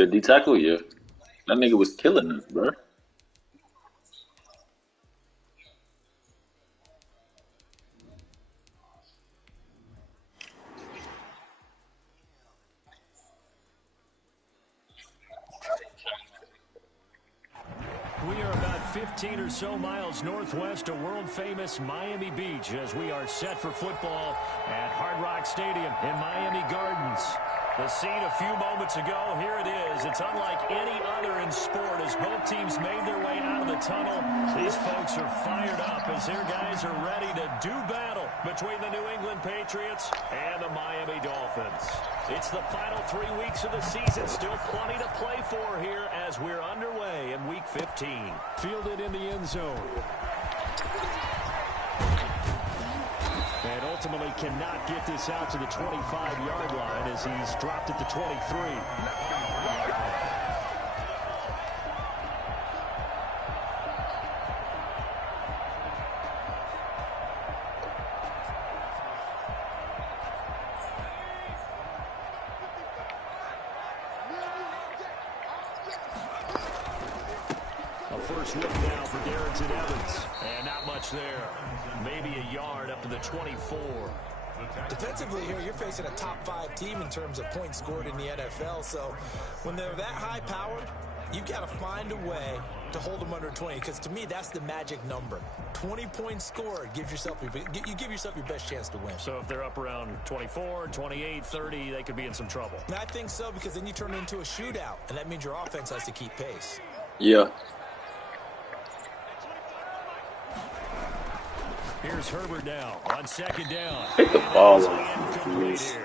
The D tackle, yeah. That nigga was killing us, bro. We are about 15 or so miles northwest of world-famous Miami Beach as we are set for football at Hard Rock Stadium in Miami Gardens. The scene a few moments ago, here it is. It's unlike any other in sport as both teams made their way out of the tunnel. These folks are fired up as their guys are ready to do battle between the New England Patriots and the Miami Dolphins. It's the final 3 weeks of the season. Still plenty to play for here as we're underway in Week 15. Fielded in the end zone. And ultimately cannot get this out to the 25-yard line as he's dropped at the 23. First look now for Darrington Evans. And not much there. Maybe a yard up to the 24. Defensively here, you're facing a top 5 team in terms of points scored in the NFL. So when they're that high powered, you've got to find a way to hold them under 20. Because to me, that's the magic number. 20 points scored gives yourself you give yourself your best chance to win. So if they're up around 24, 28, 30, they could be in some trouble. And I think so, because then you turn it into a shootout. And that means your offense has to keep pace. Yeah. Here's Herbert now on second down. Take the ball off.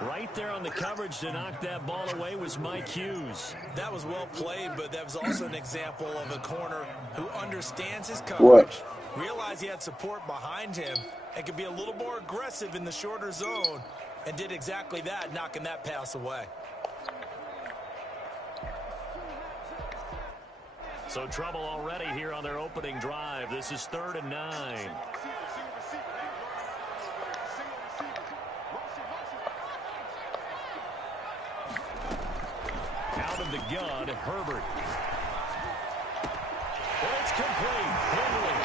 Right there on the coverage to knock that ball away was Mike Hughes. That was well played, but that was also an example of a corner who understands his coverage. What? Realized he had support behind him and could be a little more aggressive in the shorter zone, and did exactly that, knocking that pass away. So trouble already here on their opening drive. This is 3rd and 9. Out of the gun, Herbert. And it's complete. Henry.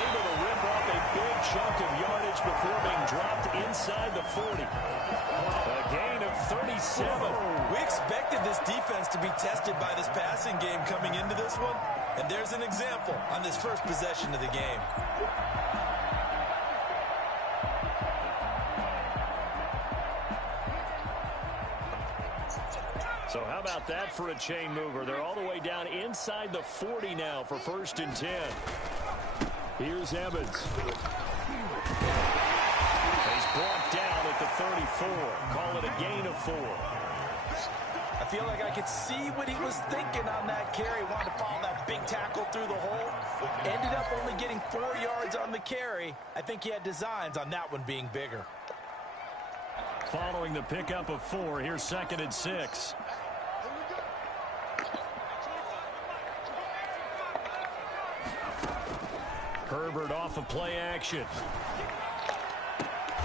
Able to rip off a big chunk of yardage before being dropped inside the 40. A gain of 37. We expected this defense to be tested by this passing game coming into this one, and there's an example on this first possession of the game. So how about that for a chain mover? They're all the way down inside the 40 now for 1st and 10. Here's Evans. He's brought down at the 34. Call it a gain of 4. I feel like I could see what he was thinking on that carry. Wanted to follow that big tackle through the hole. Ended up only getting 4 yards on the carry. I think he had designs on that one being bigger. Following the pickup of 4, here's 2nd and 6. Herbert off of play action.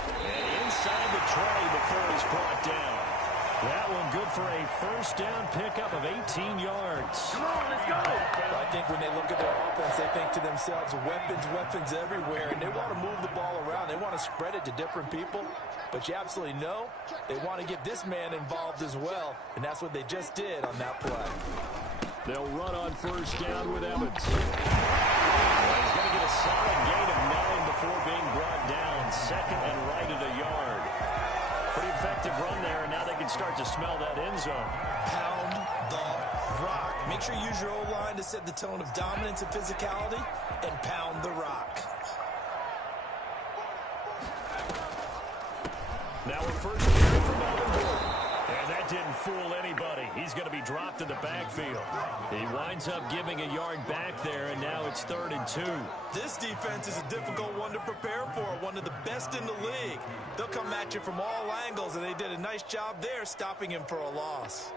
And inside the 20 before he's brought down. That one good for a 1st down pickup of 18 yards. Come on, let's go. Well, I think when they look at their offense, they think to themselves, weapons everywhere, and they want to move the ball around. They want to spread it to different people. But you absolutely know they want to get this man involved as well, and that's what they just did on that play. They'll run on 1st down with Evans. He's going to get a solid gain of 9 before being brought down. 2nd and right at a yard. Pretty effective run there, and now they can start to smell that end zone. Pound the rock. Make sure you use your O-line to set the tone of dominance and physicality, and pound the rock. Now a 1st carry for Melvin Gordon. And that didn't fool anybody. He's going to be dropped in the backfield. He winds up giving a yard back there, and now it's 3rd and 2. This defense is a difficult one to prepare for, one of the best in the league. They'll come at you from all angles, and they did a nice job there stopping him for a loss.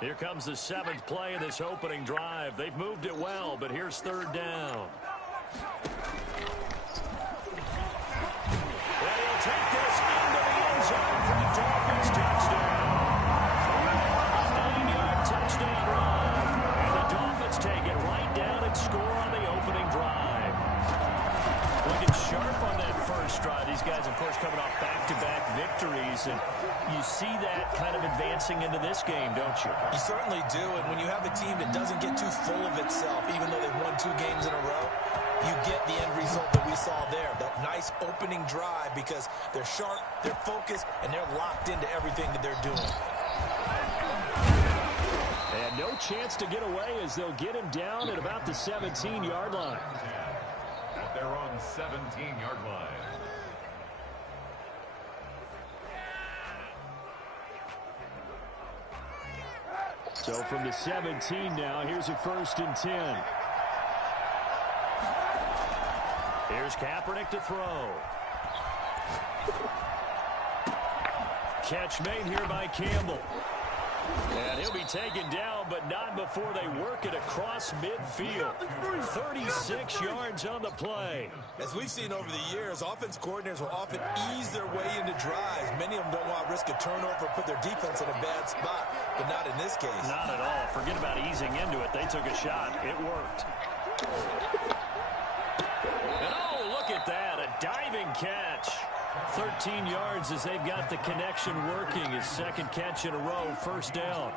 Here comes the 7th play of this opening drive. They've moved it well, but here's 3rd down. They'll take this into the end zone for the Dolphins These guys, of course, coming off back-to-back victories, and you see that kind of advancing into this game, don't you? You certainly do, and when you have a team that doesn't get too full of itself, even though they've won 2 games in a row, you get the end result that we saw there, that nice opening drive, because they're sharp, they're focused, and they're locked into everything that they're doing. And no chance to get away as they'll get him down at about the 17-yard line. At their own 17-yard line. So from the 17 now, here's a 1st and 10. Here's Kaepernick to throw. Catch made here by Campbell. And he'll be taken down, but not before they work it across midfield. 36 yards on the play. As we've seen over the years, offense coordinators will often ease their way into drives. Many of them don't want to risk a turnover or put their defense in a bad spot, but not in this case. Not at all. Forget about easing into it. They took a shot. It worked. And oh, look at that. A diving catch. 13 yards as they've got the connection working. His 2nd catch in a row, 1st down.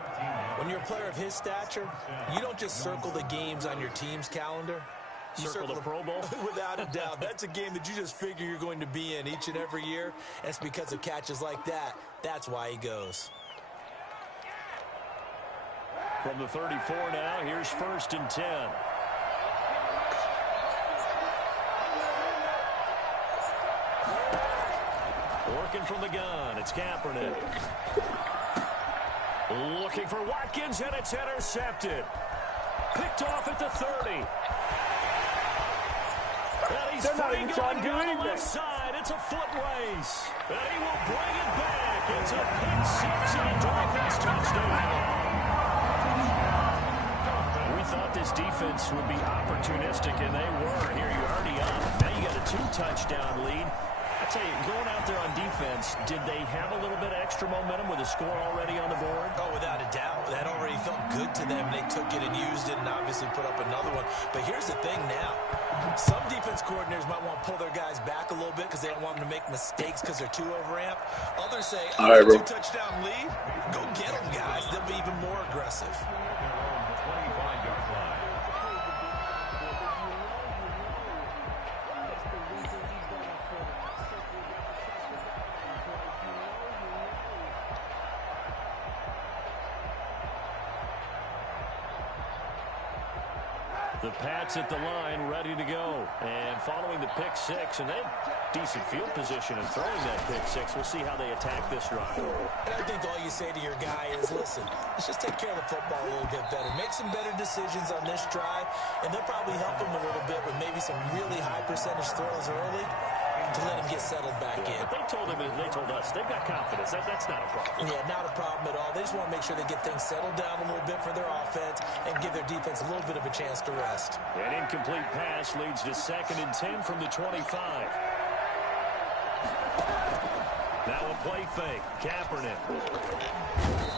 When you're a player of his stature, you don't just circle the games on your team's calendar. You Circle the Pro Bowl? Without a doubt. That's a game that you just figure you're going to be in each and every year. And it's because of catches like that. That's why he goes. From the 34 now, here's 1st and 10. Working from the gun, it's Kaepernick. Looking for Watkins, and it's intercepted. Picked off at the 30. And he's free going down the left side. It's a foot race. And he will bring it back. It's a pick 6 and a Dolphins touchdown. We thought this defense would be opportunistic, and they were. Here you're already up. Now you got a 2-touchdown lead. I tell you, going out there on defense, did they have a little bit of extra momentum with a score already on the board? Oh, without a doubt. That already felt good to them. They took it and used it and obviously put up another one. But here's the thing now. Some defense coordinators might want to pull their guys back a little bit because they don't want them to make mistakes because they're too overamped. Others say, all right, bro. 2-touchdown lead, go get them, guys. They'll be even more aggressive. The Pats at the line, ready to go. And following the pick 6, and they have decent field position in throwing that pick 6. We'll see how they attack this drive. And I think all you say to your guy is, listen, let's just take care of the football a little bit better. Make some better decisions on this drive, and they'll probably help him a little bit with maybe some really high percentage throws early to let him get settled back in. But they told him, and they told us, they've got confidence. That's not a problem. Yeah, not a problem at all. They just want to make sure they get things settled down a little bit for their offense and give their defense a little bit of a chance to rest. An incomplete pass leads to 2nd and 10 from the 25. Now a play fake. Kaepernick.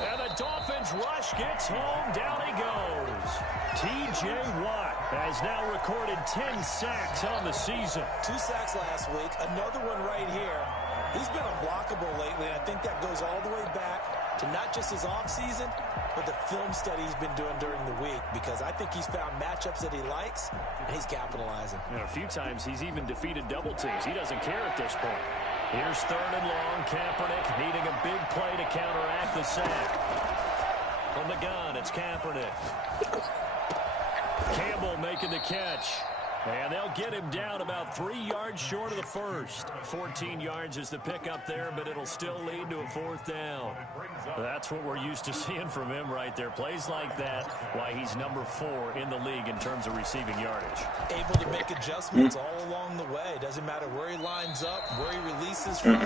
And the Dolphins rush gets home. Down he goes. T.J. Watt has now recorded 10 sacks on the season. 2 sacks last week. Another one right here. He's been unblockable lately, and I think that goes all the way back to not just his offseason, but the film study he's been doing during the week, because I think he's found matchups that he likes, and he's capitalizing. And a few times he's even defeated double teams. He doesn't care at this point. Here's 3rd and long. Kaepernick needing a big play to counteract the sack. From the gun, it's Kaepernick. Campbell making the catch. And they'll get him down about 3 yards short of the first. 14 yards is the pickup there, but it'll still lead to a 4th down. That's what we're used to seeing from him right there. Plays like that, why he's number 4 in the league in terms of receiving yardage. Able to make adjustments all along the way. Doesn't matter where he lines up, where he releases from.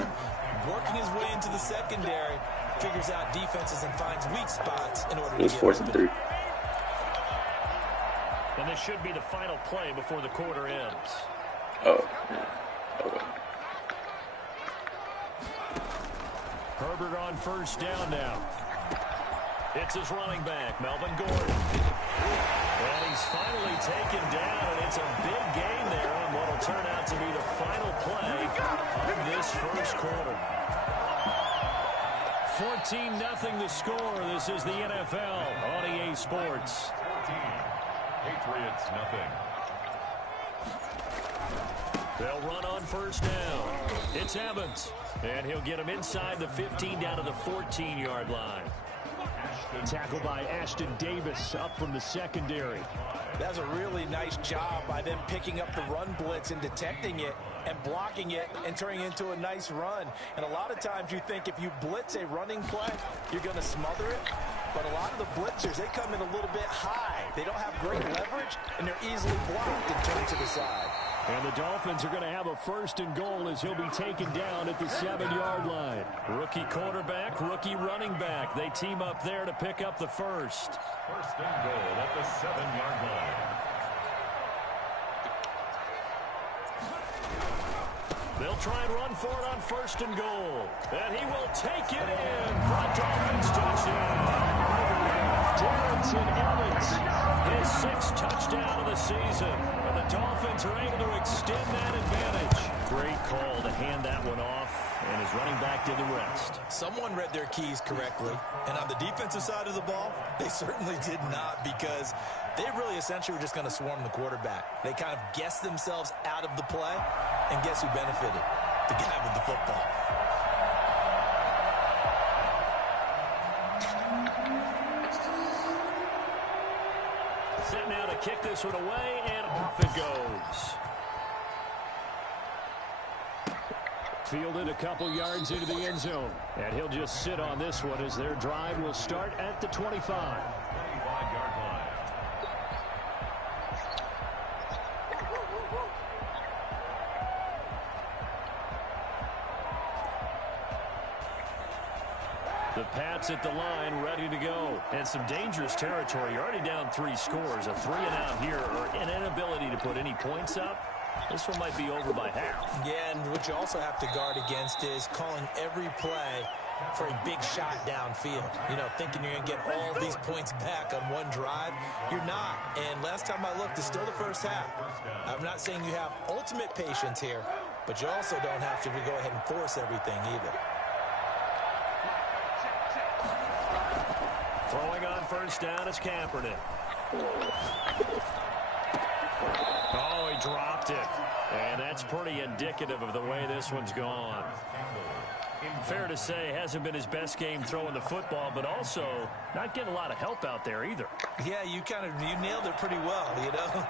Working his way into the secondary, figures out defenses and finds weak spots in order to get 4th and 3. And this should be the final play before the quarter ends. Oh, yeah. Okay. Herbert on 1st down now. It's his running back, Melvin Gordon. And he's finally taken down, and it's a big gain there on what will turn out to be the final play of this first quarter. 14-0 the score. This is the NFL on EA Sports. 14. Patriots, nothing. They'll run on first down. It's Evans. And he'll get him inside the 15 down to the 14-yard line. Tackled by Ashton Davis up from the secondary. That's a really nice job by them picking up the run blitz and detecting it and blocking it and turning it into a nice run. And a lot of times you think if you blitz a running play, you're going to smother it. But a lot of the blitzers, they come in a little bit high. They don't have great leverage, and they're easily blocked and turned to the side. And the Dolphins are going to have a 1st and goal as he'll be taken down at the 7-yard line. Rookie quarterback, rookie running back. They team up there to pick up the first. 1st and goal at the 7-yard line. They'll try and run for it on 1st and goal. And he will take it in for a Dolphins touchdown. Darrington Evans, his 6th touchdown of the season. And the Dolphins are able to extend that advantage. Great call to hand that one off, and his running back did the rest. Someone read their keys correctly, and on the defensive side of the ball, they certainly did not, because they really essentially were just going to swarm the quarterback. They kind of guessed themselves out of the play, and guess who benefited? The guy with the football. Set now to kick this one away, and off it goes. Fielded a couple yards into the end zone. And he'll just sit on this one as their drive will start at the 25. 25-yard line. The Pats at the line, ready to go. And some dangerous territory. You're already down 3 scores. A 3-and-out here, or an inability to put any points up. This one might be over by half. Yeah, and what you also have to guard against is calling every play for a big shot downfield. You know, thinking you're going to get all these points back on one drive. You're not. And last time I looked, it's still the first half. I'm not saying you have ultimate patience here, but you also don't have to go ahead and force everything either. Throwing on first down is Kaepernick. Oh, he dropped it. And that's pretty indicative of the way this one's gone. Fair to say, hasn't been his best game throwing the football, but also not getting a lot of help out there either. Yeah, you nailed it pretty well, you know.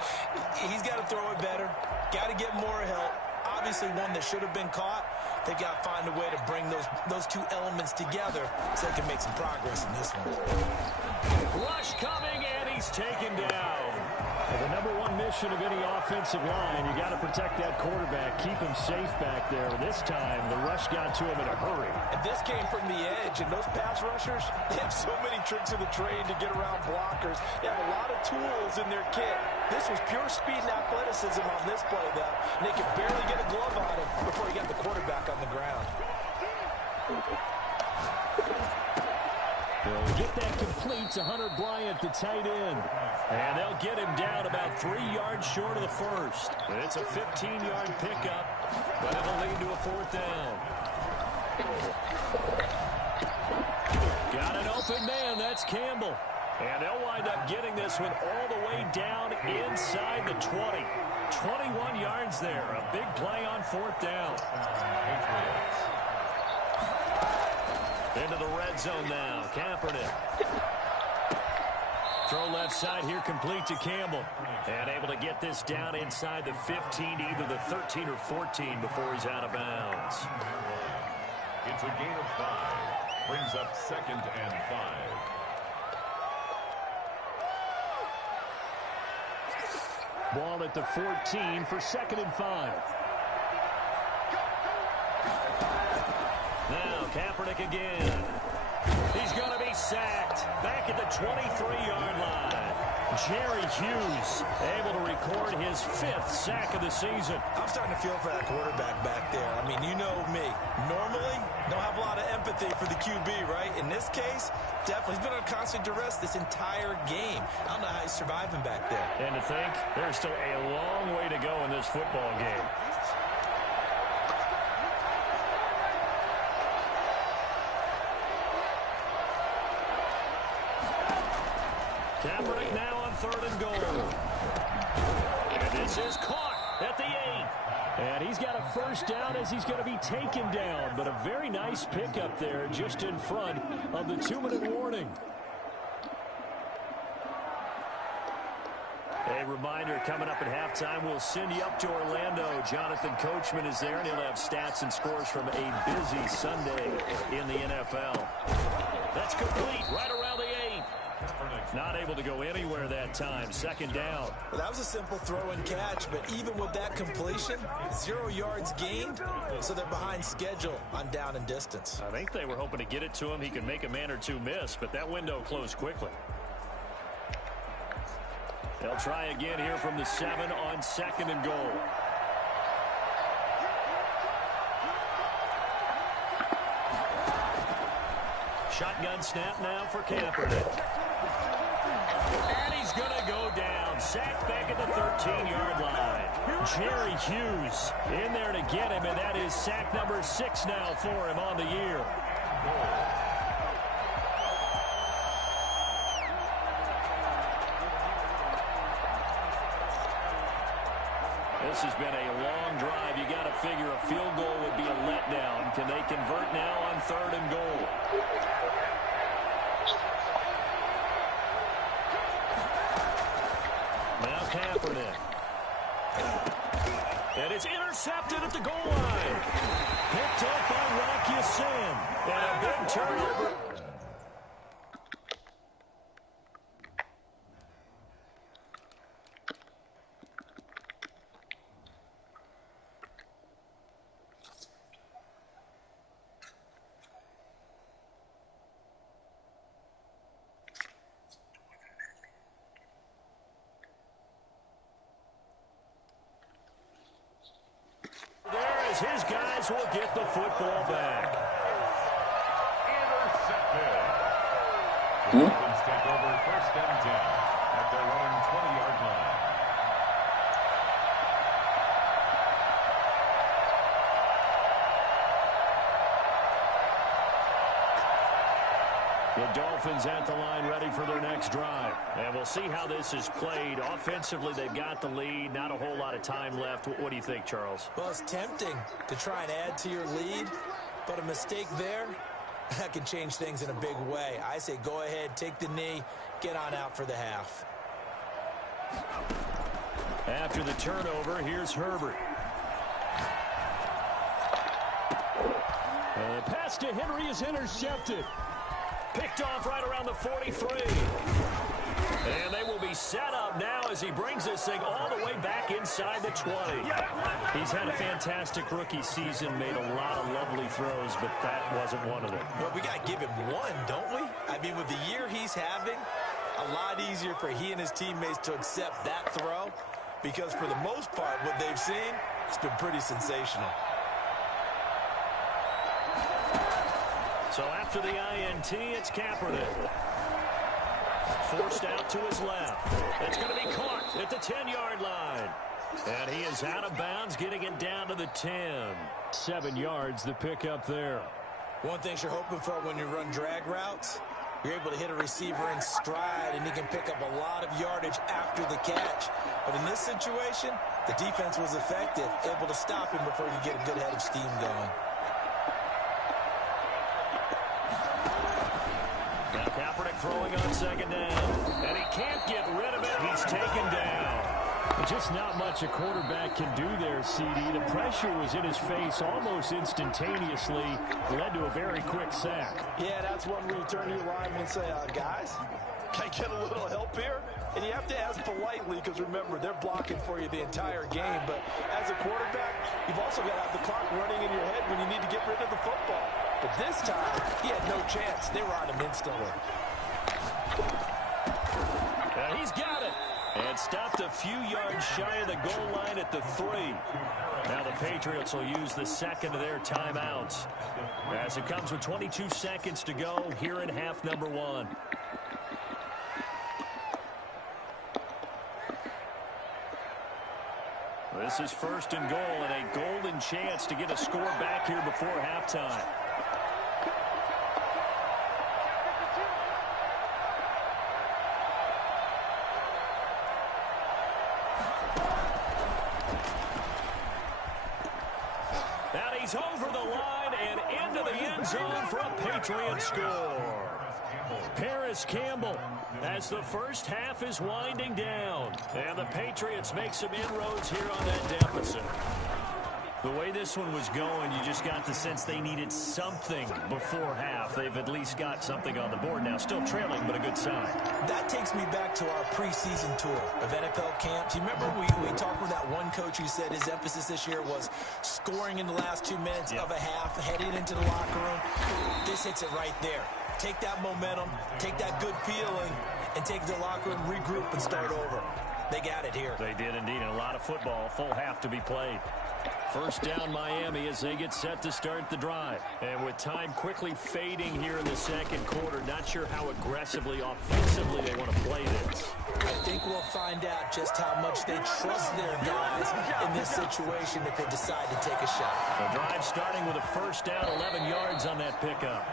He's got to throw it better. Got to get more help. Obviously one that should have been caught. They've got to find a way to bring those two elements together so they can make some progress in this one. Rush coming, and he's taken down. Well, the number one mission of any offensive line, you got to protect that quarterback, keep him safe back there. This time, the rush got to him in a hurry. And this came from the edge, and those pass rushers, they have so many tricks of the trade to get around blockers. They have a lot of tools in their kit. This was pure speed and athleticism on this play, though. And they could barely get a glove on him before he got the quarterback on the ground. They'll get that complete to Hunter Bryant, the tight end. And they'll get him down about 3 yards short of the first. It's a 15-yard pickup, but it'll lead to a 4th down. Got an open man. That's Campbell. And they'll wind up getting this one all the way down inside the 20. 21 yards there. A big play on 4th down. Into the red zone now. Kaepernick. Throw left side here, complete to Campbell. And able to get this down inside the 15 to either the 13 or 14 before he's out of bounds. It's a gain of 5. Brings up 2nd and 5. Ball at the 14 for 2nd and 5. Now Kaepernick again. He's going to be sacked back at the 23-yard line. Jerry Hughes able to record his 5th sack of the season. I'm starting to feel for that quarterback back there. I mean, you know me. Normally, don't have a lot of empathy for the QB, right? In this case, definitely. He's been on constant duress this entire game. I don't know how he's surviving back there. And to think, there's still a long way to go in this football game. Kaepernick now on 3rd and goal. And this is caught at the 8. And he's got a first down as he's going to be taken down. But a very nice pickup there just in front of the 2-minute warning. A reminder, coming up at halftime, we'll send you up to Orlando. Jonathan Coachman is there, and he'll have stats and scores from a busy Sunday in the NFL. That's complete right around the 8. Not able to go anywhere that time. 2nd down. Well, that was a simple throw and catch, but even with that completion, 0 yards gained, so they're behind schedule on down and distance. I think they were hoping to get it to him. He could make a man or two miss, but that window closed quickly. They'll try again here from the 7 on 2nd and goal. Shotgun snap now for Kaepernick. And he's going to go down. Sacked back at the 13-yard line. Jerry Hughes in there to get him, and that is sack number 6 now for him on the year. This has been a long drive. You got to figure a field goal would be a letdown. Can they convert now on 3rd and goal? Now Kaepernick. And it's intercepted at the goal line. Picked up by Rock Ya-Sin. And a big turnover. His guys will get the football back. Intercepted. The Dolphins take over 1st and 10 at their own 20-yard line. The Dolphins at the line ready for their next drive. And we'll see how this is played. Offensively, they've got the lead. Not a whole lot of time left. What do you think, Charles? Well, it's tempting to try and add to your lead, but a mistake there, that can change things in a big way. I say go ahead, take the knee, get on out for the half. After the turnover, here's Herbert. And the pass to Henry is intercepted. Picked off right around the 43. And they will be set up now as he brings this thing all the way back inside the 20. He's had a fantastic rookie season, made a lot of lovely throws, but that wasn't one of them. Well, we got to give him one, don't we? I mean, with the year he's having, a lot easier for he and his teammates to accept that throw, because for the most part, what they've seen, it's been pretty sensational. So after the INT, it's Kaepernick. Forced out to his left. It's going to be caught at the 10-yard line. And he is out of bounds, getting it down to the 10. 7 yards, the pickup there. One thing you're hoping for when you run drag routes, you're able to hit a receiver in stride, and he can pick up a lot of yardage after the catch. But in this situation, the defense was effective, able to stop him before you get a good head of steam going. Now Kaepernick throwing on 2nd down. And he can't get rid of it. He's taken down. Just not much a quarterback can do there, CD. The pressure was in his face almost instantaneously. Led to a very quick sack. Yeah, that's one where you turn to your lineman and say, guys, can I get a little help here? And you have to ask politely because, remember, they're blocking for you the entire game. But as a quarterback, you've also got to have the clock running in your head when you need to get rid of the football. But this time, he had no chance. They were on him instantly. And he's got it. stopped a few yards shy of the goal line at the 3. Now the Patriots will use the second of their timeouts, as it comes with 22 seconds to go here in half number 1. This is 1st and goal, and a golden chance to get a score back here before halftime. And he's over the line and into the end zone for a Patriot score. Paris Campbell, as the first half is winding down, and the Patriots make some inroads here on that deficit. The way this one was going, you just got the sense they needed something before half. They've at least got something on the board now. Still trailing, but a good sign. That takes me back to our preseason tour of NFL camps. You remember we talked with that one coach who said his emphasis this year was scoring in the last 2 minutes of a half, heading into the locker room. This hits it right there. Take that momentum, take that good feeling, and take the locker room, regroup, and start over. They got it here. They did indeed, and a lot of football, full half to be played. First down Miami as they get set to start the drive. And with time quickly fading here in the second quarter, not sure how aggressively, offensively they want to play this. I think we'll find out just how much they trust their guys in this situation if they decide to take a shot. The drive starting with a first down, 11 yards on that pickup.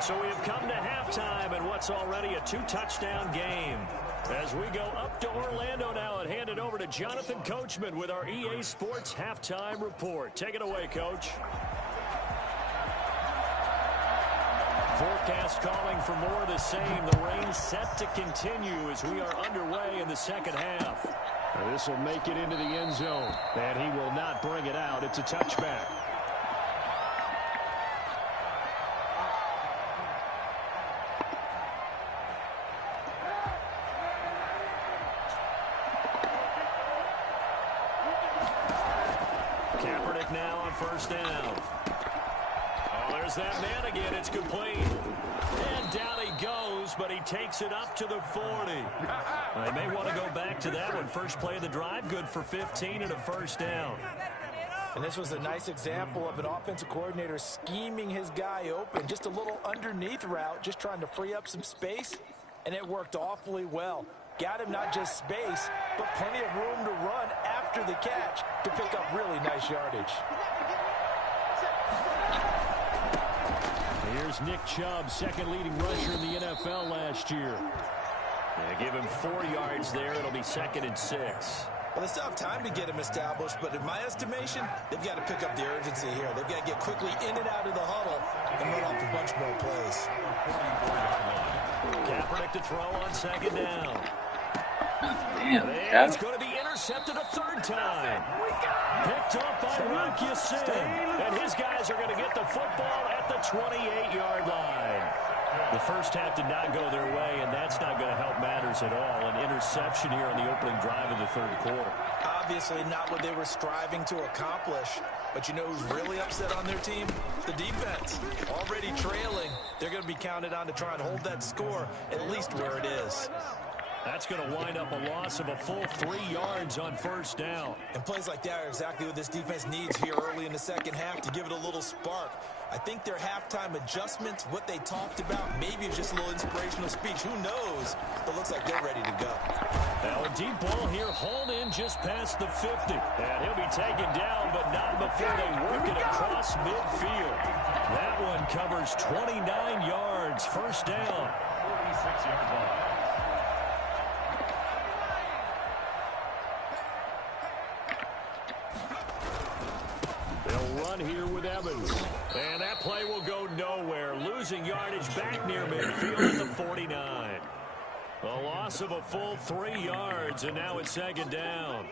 So we have come to halftime and what's already a 2-touchdown game. As we go up to Orlando now and hand it over to Jonathan Coachman with our EA Sports Halftime Report. Take it away, Coach. Forecast calling for more of the same. The rain set to continue as we are underway in the second half. This will make it into the end zone, and he will not bring it out. It's a touchback. Now on first down. Oh, there's that man again. It's complete. And down he goes, but he takes it up to the 40. They may want to go back to that one. First play of the drive, good for 15 and a first down. And this was a nice example of an offensive coordinator scheming his guy open. Just a little underneath route, just trying to free up some space, and it worked awfully well. Got him not just space, but plenty of room to run after the catch to pick up really nice yardage. Here's Nick Chubb, second leading rusher in the NFL last year. They give him 4 yards there. It'll be 2nd and 6. Well, they still have time to get him established, but in my estimation, they've got to pick up the urgency here. They've got to get quickly in and out of the huddle and run off a bunch more plays. Kaepernick to throw on 2nd down. Damn, and he's going to be intercepted a 3rd time. Picked up by Rock Ya-Sin. And his guys are going to get the football at the 28-yard line. The first half did not go their way, and that's not going to help matters at all. An interception here on the opening drive of the 3rd quarter. Obviously not what they were striving to accomplish. But you know who's really upset on their team? The defense. Already trailing. They're going to be counted on to try and hold that score at least where it is. That's going to wind up a loss of a full 3 yards on first down. And plays like that are exactly what this defense needs here early in the second half to give it a little spark. I think their halftime adjustments, what they talked about, maybe it's just a little inspirational speech. Who knows? But looks like they're ready to go. Now a deep ball here, hauled in just past the 50. And he'll be taken down, but not before they work it across midfield. That one covers 29 yards. First down. 46-yard line. They'll run here with Evans. And that play will go nowhere. Losing yardage back near midfield at the 49. A loss of a full 3 yards, and now it's 2nd down.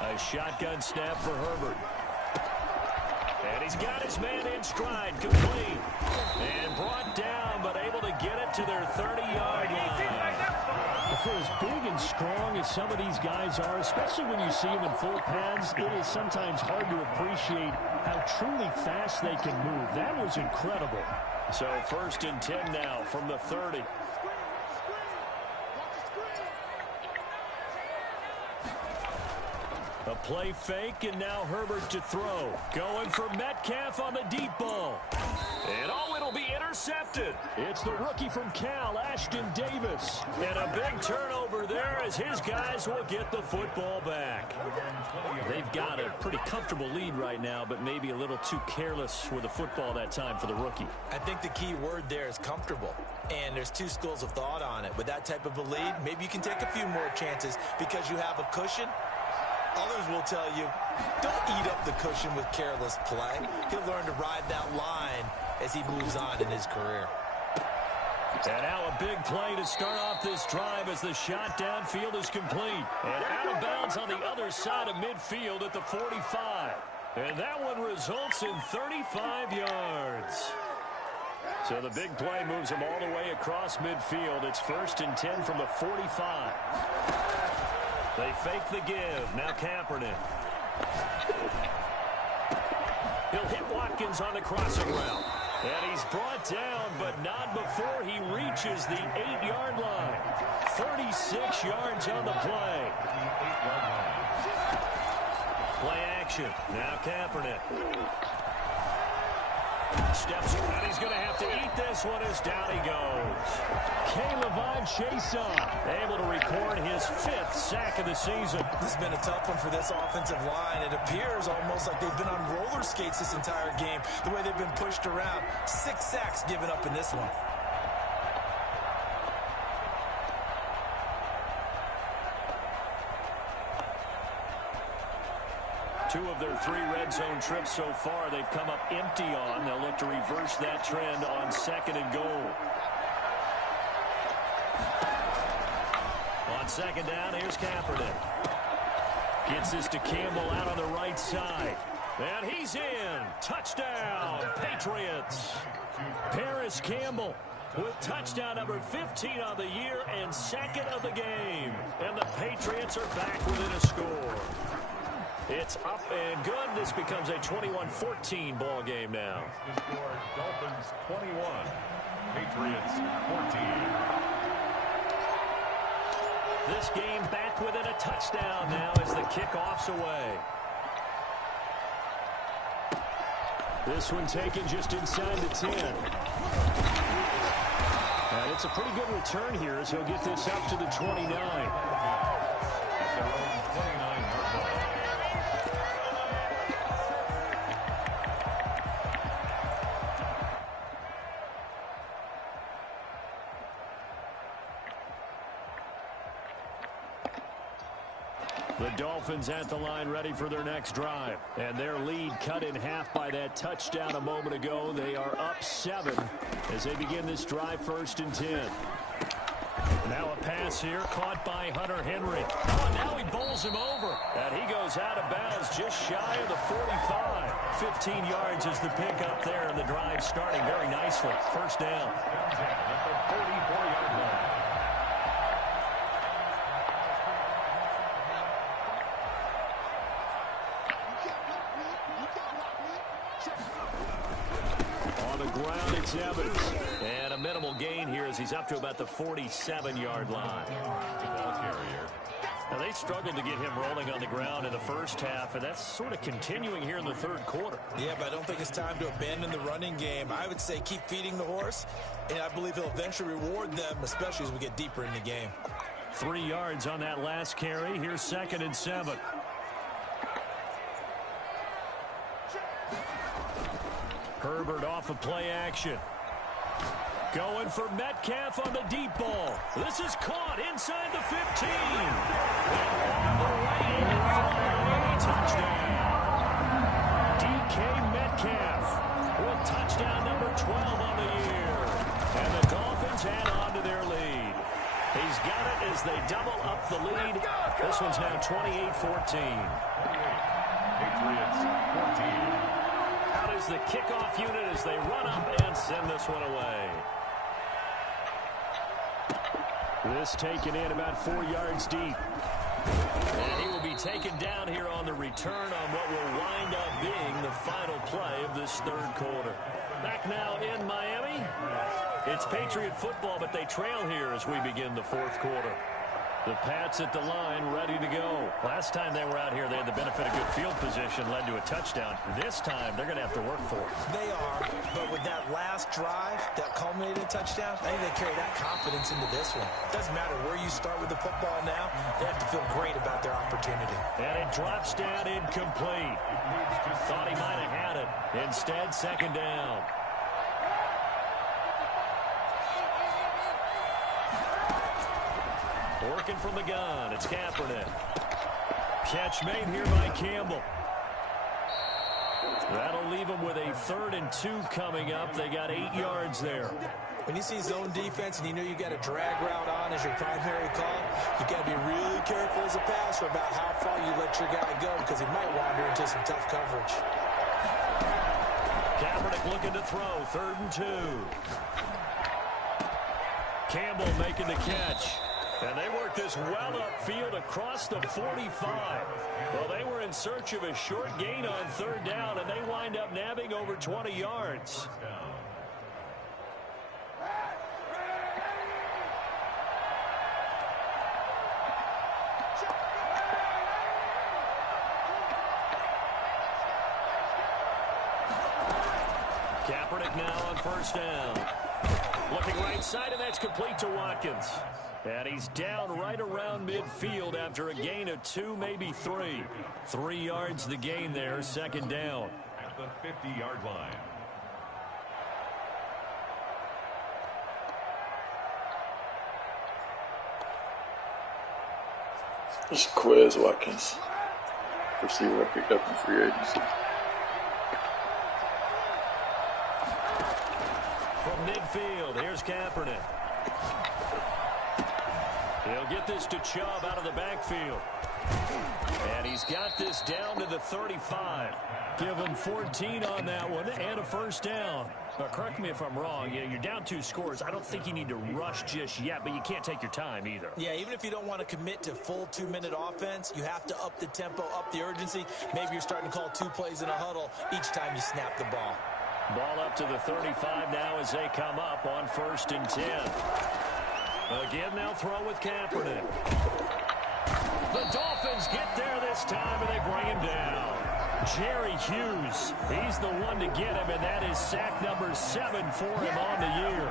A shotgun snap for Herbert. And he's got his man in stride, complete. And brought down, but able to get it to their 30-yard line. The for as big and strong as some of these guys are, especially when you see them in full pads, it is sometimes hard to appreciate how truly fast they can move. That was incredible. So 1st and 10 now from the 30. A play fake, and now Herbert to throw. Going for Metcalf on the deep ball. And it'll be intercepted. It's the rookie from Cal, Ashton Davis. And a big turnover there as his guys will get the football back. They've got a pretty comfortable lead right now, but maybe a little too careless with the football that time for the rookie. I think the key word there is comfortable. And there's two schools of thought on it. With that type of a lead, maybe you can take a few more chances because you have a cushion. Others will tell you, don't eat up the cushion with careless play. He'll learn to ride that line as he moves on in his career. And now a big play to start off this drive as the shot downfield is complete. And out of bounds on the other side of midfield at the 45. And that one results in 35 yards. So the big play moves him all the way across midfield. It's 1st and 10 from the 45. They fake the give. Now Kaepernick. He'll hit Watkins on the crossing route. And he's brought down, but not before he reaches the 8-yard line. 36 yards on the play. Play action. Now Kaepernick. Steps, and he's going to have to eat this one as down he goes. K'Lavon Chaisson able to record his 5th sack of the season. This has been a tough one for this offensive line. It appears almost like they've been on roller skates this entire game, the way they've been pushed around. 6 sacks given up in this one. Two of their 3 red zone trips so far they've come up empty on. They'll look to reverse that trend on 2nd and goal. On 2nd down, here's Kaepernick. Gets this to Campbell out on the right side. And he's in. Touchdown, Patriots. Paris Campbell with touchdown number 15 on the year and 2nd of the game. And the Patriots are back within a score. It's up and good. This becomes a 21-14 ball game now. The score, Dolphins 21, Patriots 14. This game back within a touchdown now as the kickoff's away. This one taken just inside the 10. And it's a pretty good return here as he'll get this up to the 29. At their own 29-yard line. The Dolphins at the line ready for their next drive. And their lead cut in half by that touchdown a moment ago. They are up 7 as they begin this drive 1st and 10. Now a pass here caught by Hunter Henry. Oh, and now he bowls him over. And he goes out of bounds just shy of the 45. 15 yards is the pickup there, and the drive starting very nicely. 1st down. At the 44-yard line. It's Evans. And a minimal gain here as he's up to about the 47-yard line. Now, they struggled to get him rolling on the ground in the first half, and that's sort of continuing here in the 3rd quarter. Yeah, but I don't think it's time to abandon the running game. I would say keep feeding the horse, and I believe he'll eventually reward them, especially as we get deeper in the game. 3 yards on that last carry. Here's 2nd and 7. Herbert off of play action. Going for Metcalf on the deep ball. This is caught inside the 15. And the way in for a touchdown. DK Metcalf with touchdown number 12 on the year. And the Dolphins add on to their lead. He's got it as they double up the lead. This one's now 28-14. Patriots 14. Is the kickoff unit as they run up and send this one away. This taken in about 4 yards deep. And he will be taken down here on the return on what will wind up being the final play of this third quarter. Back now in Miami. It's Patriot football, but they trail here as we begin the fourth quarter. The Pats at the line, ready to go. Last time they were out here, they had the benefit of good field position, led to a touchdown. This time, they're going to have to work for it. They are, but with that last drive, that culminating touchdown, I think they carry that confidence into this one. It doesn't matter where you start with the football now, they have to feel great about their opportunity. And it drops down incomplete. Thought he might have had it. Instead, second down. Working from the gun, it's Kaepernick. Catch made here by Campbell. That'll leave them with a 3rd and 2 coming up. They got 8 yards there. When you see zone defense and you know you got a drag route on as your primary call, you got to be really careful as a passer about how far you let your guy go because he might wander into some tough coverage. Kaepernick looking to throw, 3rd and 2. Campbell making the catch. And they worked this well upfield across the 45. Well, they were in search of a short gain on 3rd down, and they wind up nabbing over 20 yards. Kaepernick now on 1st down. Looking right side, and that's complete to Watkins. And he's down right around midfield after a gain of 2, maybe 3. 3 yards the gain there, 2nd down. At the 50-yard line. It's Quez Watkins, receiver I picked up in free agency. From midfield, here's Kaepernick. He'll get this to Chubb out of the backfield. And he's got this down to the 35. Give him 14 on that one and a 1st down. Now, correct me if I'm wrong. You're down 2 scores. I don't think you need to rush just yet, but you can't take your time either. Yeah, even if you don't want to commit to full 2-minute offense, you have to up the tempo, up the urgency. Maybe you're starting to call 2 plays in a huddle each time you snap the ball. Ball up to the 35 now as they come up on 1st and 10. Again, they'll throw with Kaepernick. The Dolphins get there this time, and they bring him down. Jerry Hughes, he's the one to get him, and that is sack number 7 for him on the year.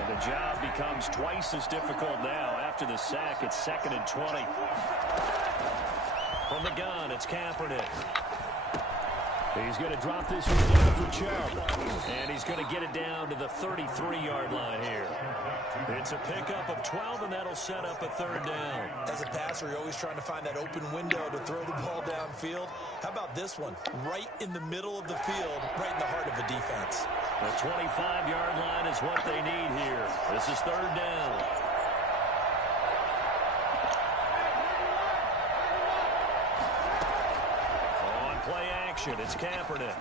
And the job becomes twice as difficult now. After the sack, it's 2nd and 20. From the gun, it's Kaepernick. He's going to drop this one down for Chubb. And he's going to get it down to the 33-yard line here. It's a pickup of 12, and that'll set up a 3rd down. As a passer, you're always trying to find that open window to throw the ball downfield. How about this one? Right in the middle of the field, right in the heart of the defense. The 25-yard line is what they need here. This is 3rd down. It's Kaepernick.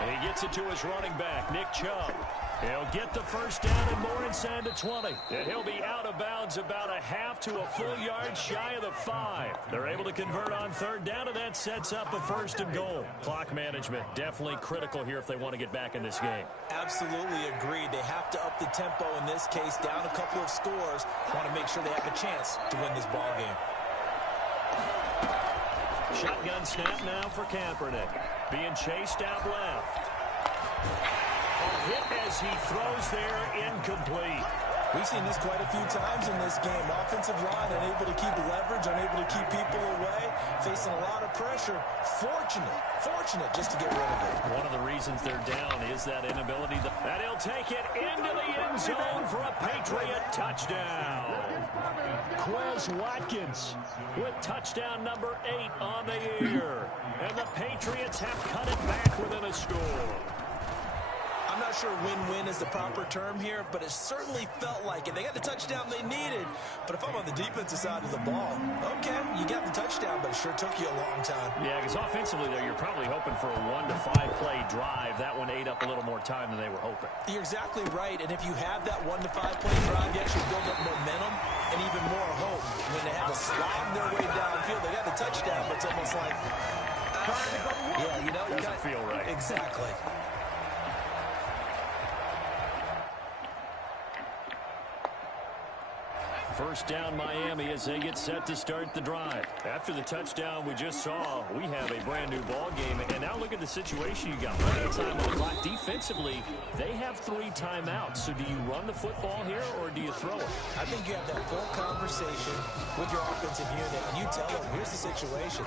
And he gets it to his running back, Nick Chubb. He'll get the 1st down and more inside the 20. And he'll be out of bounds about a half to a full yard shy of the 5. They're able to convert on 3rd down, and that sets up a 1st and goal. Clock management definitely critical here if they want to get back in this game. Absolutely agreed. They have to up the tempo in this case, down a couple of scores. Want to make sure they have a chance to win this ball game. Shotgun snap now for Kaepernick. Being chased out left. A hit as he throws there, incomplete. We've seen this quite a few times in this game. Offensive line unable to keep leverage, unable to keep people away, facing a lot of pressure. Fortunate just to get rid of it. One of the reasons they're down is that inability. And he'll take it into the end zone for a Patriot touchdown. Quez Watkins with touchdown number 8 on the year. And the Patriots have cut it back within a score. I'm not not sure win-win is the proper term here, but it certainly felt like it. They got the touchdown they needed, but if I'm on the defensive side of the ball, okay, you got the touchdown, but it sure took you a long time. Yeah, because offensively there, you're probably hoping for a 1 to 5 play drive. That one ate up a little more time than they were hoping. You're exactly right, and if you have that 1 to 5 play drive, you actually build up momentum and even more hope. When they have to slog their way downfield, they got the touchdown, but it's almost like, yeah, you know, doesn't feel right. Exactly. First down Miami as they get set to start the drive. After the touchdown we just saw, we have a brand new ball game. And now look at the situation you got. Plenty of time on the clock. Defensively, they have 3 timeouts. So do you run the football here or do you throw it? I think you have that full conversation with your offensive unit, and you tell them, here's the situation.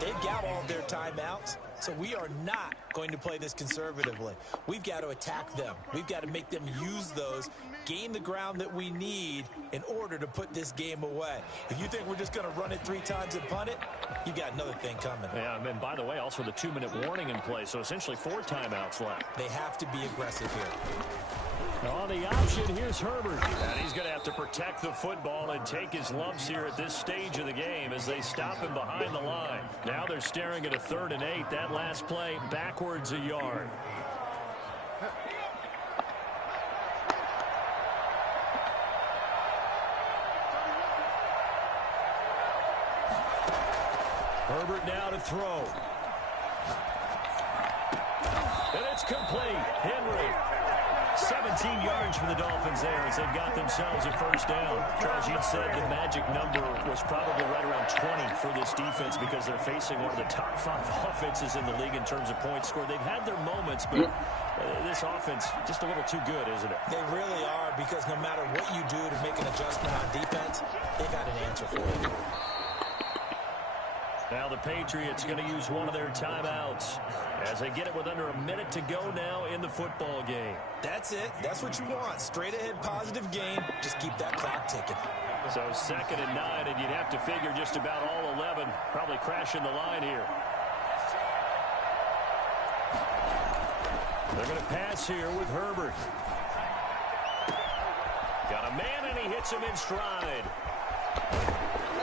They've got all of their timeouts, so we are not going to play this conservatively. We've got to attack them. We've got to make them use those, gain the ground that we need in order to put this game away. If you think we're just going to run it 3 times and punt it, you got another thing coming. Yeah, and by the way, also the 2-minute warning in play, so essentially 4 timeouts left. They have to be aggressive here. On the option, here's Herbert. And he's going to have to protect the football and take his lumps here at this stage of the game as they stop him behind the line. Now they're staring at a 3rd and 8. That last play, backwards a yard. Herbert now to throw. And it's complete. Henry. 17 yards for the Dolphins there as they've got themselves a first down. Charles, you'd said the magic number was probably right around 20 for this defense because they're facing one of the top 5 offenses in the league in terms of points scored. They've had their moments, but this offense just a little too good, isn't it? They really are, because no matter what you do to make an adjustment on defense, they've got an answer for it. Now the Patriots going to use one of their timeouts as they get it with under a minute to go now in the football game. That's it. That's what you want. Straight ahead positive gain. Just keep that clock ticking. So 2nd and 9, and you'd have to figure just about all 11 probably crashing the line here. They're going to pass here with Herbert. Got a man, and he hits him in stride.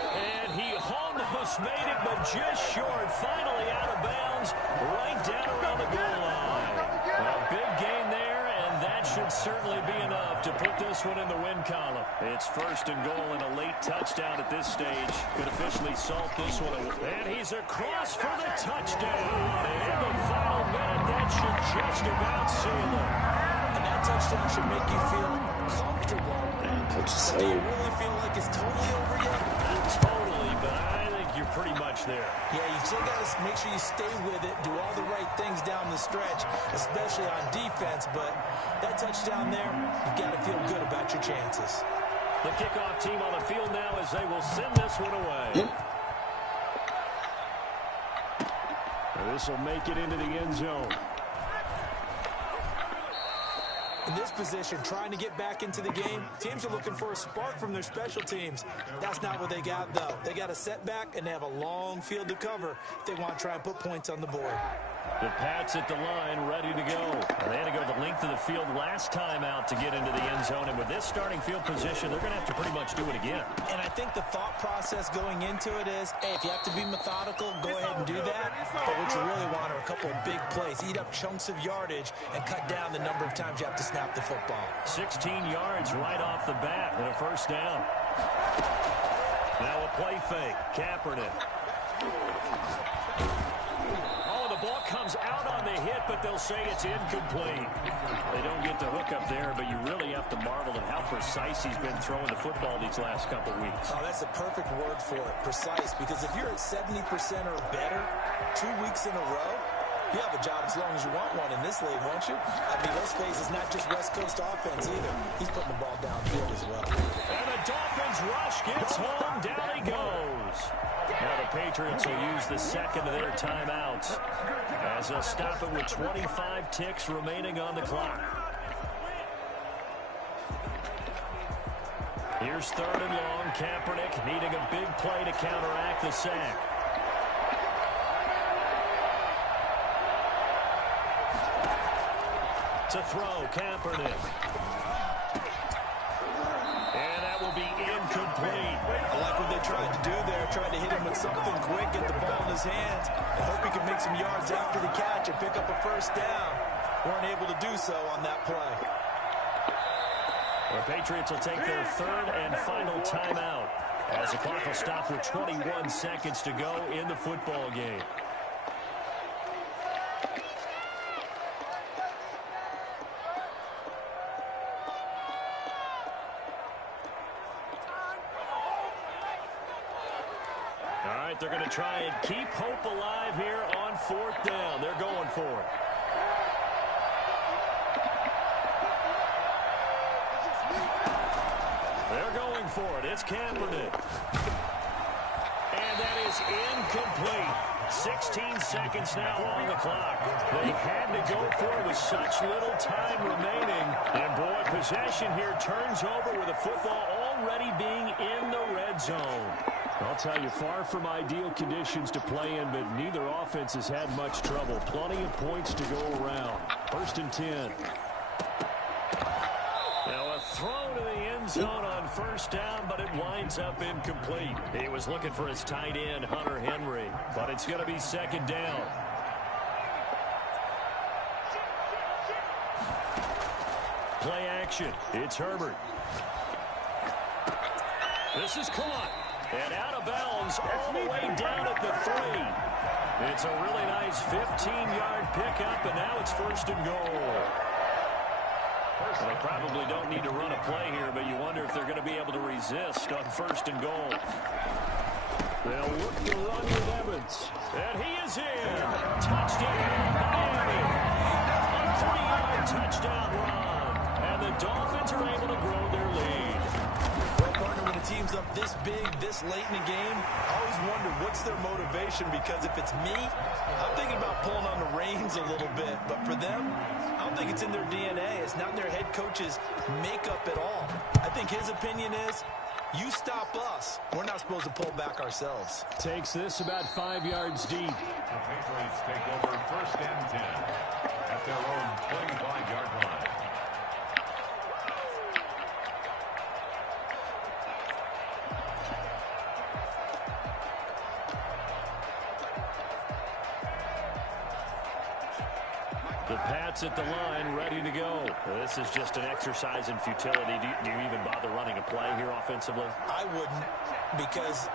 And he almost made it, but just short. Finally out of bounds, right down around the goal line. A big gain there, and that should certainly be enough to put this one in the win column. It's 1st and goal and a late touchdown at this stage. Could officially salt this one away. And he's across for the touchdown. In the final minute, that should just about seal it. And that touchdown should make you feel comfortable. Do you really feel like it's totally over yet? Not totally, but I think you're pretty much there. Yeah, you still got to make sure you stay with it, do all the right things down the stretch, especially on defense. But that touchdown there, you've got to feel good about your chances. The kickoff team on the field now as they will send this one away. This will make it into the end zone. In this position, trying to get back into the game, teams are looking for a spark from their special teams. That's not what they got, though. They got a setback, and they have a long field to cover if they want to try and put points on the board. The Pats at the line, ready to go. They had to go the length of the field last time out to get into the end zone, and with this starting field position, they're going to have to pretty much do it again. And I think the thought process going into it is, hey, if you have to be methodical, go ahead and do that. But what you really want are a couple of big plays, eat up chunks of yardage, and cut down the number of times you have to snap the football. 16 yards right off the bat and a first down. Now a play fake. Kaepernick. Ball comes out on the hit, but they'll say it's incomplete. They don't get the hook up there, but you really have to marvel at how precise he's been throwing the football these last couple weeks. Oh, that's a perfect word for it, precise, because if you're at 70% or better 2 weeks in a row, you have a job as long as you want one in this league, won't you? I mean, let's face it, it's not just West Coast offense either. He's putting the ball downfield as well. And the Dolphins rush gets home. Down he goes. Now the Patriots will use the 2nd of their timeouts as they'll stop it with 25 ticks remaining on the clock. Here's 3rd and long. Kaepernick needing a big play to counteract the sack. To throw, Kaepernick. And that will be incomplete. I like what they tried to do there. Tried to hit him with something quick, get the ball in his hands, and hope he can make some yards after the catch and pick up a first down. Weren't able to do so on that play. The Patriots will take their third and final timeout as the clock will stop with 21 seconds to go in the football game. All right, they're going to try and keep hope alive here on fourth down. They're going for it. They're going for it. It's Kaepernick. And that is incomplete. 16 seconds now on the clock. They had to go for it with such little time remaining. And, boy, possession here turns over with the football already being in the red zone. I'll tell you, far from ideal conditions to play in, but neither offense has had much trouble. Plenty of points to go around. 1st and 10. Now a throw to the end zone on first down, but it winds up incomplete. He was looking for his tight end, Hunter Henry, but it's going to be second down. Play action. It's Herbert. This is caught. And out of bounds all the way down at the 3. It's a really nice 15-yard pickup, and now it's 1st and goal. They probably don't need to run a play here, but you wonder if they're going to be able to resist on 1st and goal. They'll look to run with Evans. And he is in. Touchdown, Miami. A 3-yard touchdown run. And the Dolphins are able to grow their lead. Well, partner, when a team's up this big, this late in the game, I always wonder what's their motivation, because if it's me, I'm thinking about pulling on the reins a little bit. But for them, I don't think it's in their DNA. It's not in their head coach's makeup at all. I think his opinion is, you stop us, we're not supposed to pull back ourselves. Takes this about 5 yards deep. The Patriots take over 1st and 10 at their own 25-yard line. The Pats at the line, ready to go. This is just an exercise in futility. Do you even bother running a play here offensively? I wouldn't, because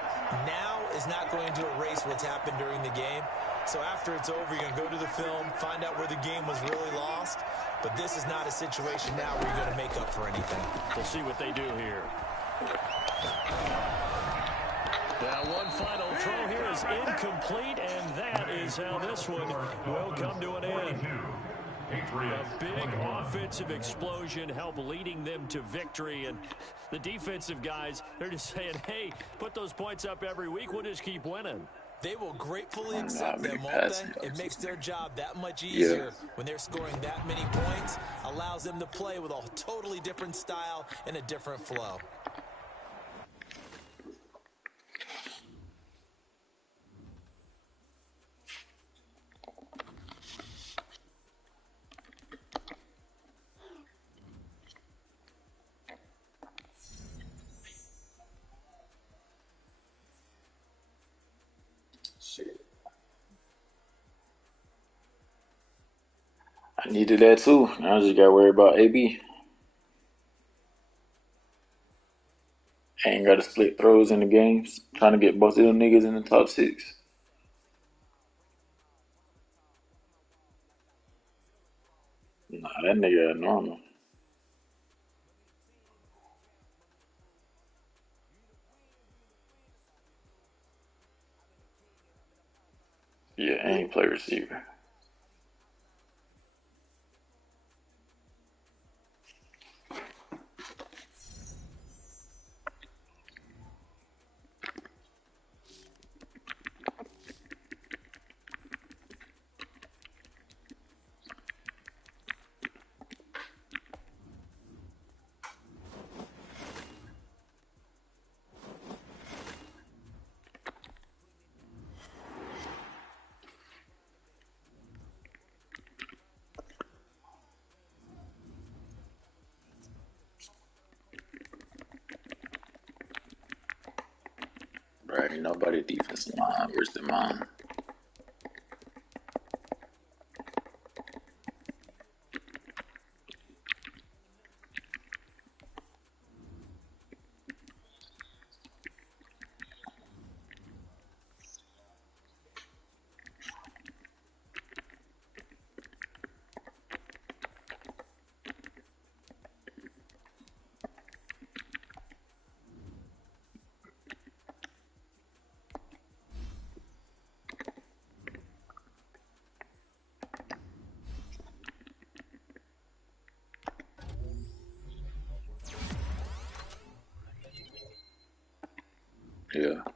now is not going to erase what's happened during the game. So after it's over, you're going to go to the film, find out where the game was really lost. But this is not a situation now where you're going to make up for anything. We'll see what they do here. Now one final throw here is incomplete, and that is how this one will come to an end. A big offensive explosion helped leading them to victory, and the defensive guys, they're just saying, hey, put those points up every week, we'll just keep winning. They will gratefully accept them, won't they? It makes their job that much easier when they're scoring that many points, allows them to play with a totally different style and a different flow. I needed that too. Now I just got to worry about AB. Ain't got to split throws in the games. Trying to get both of them niggas in the top 6. Nah, that nigga normal. Yeah, ain't play receiver. Alright, nobody defensive line. Where's the mom? Yeah.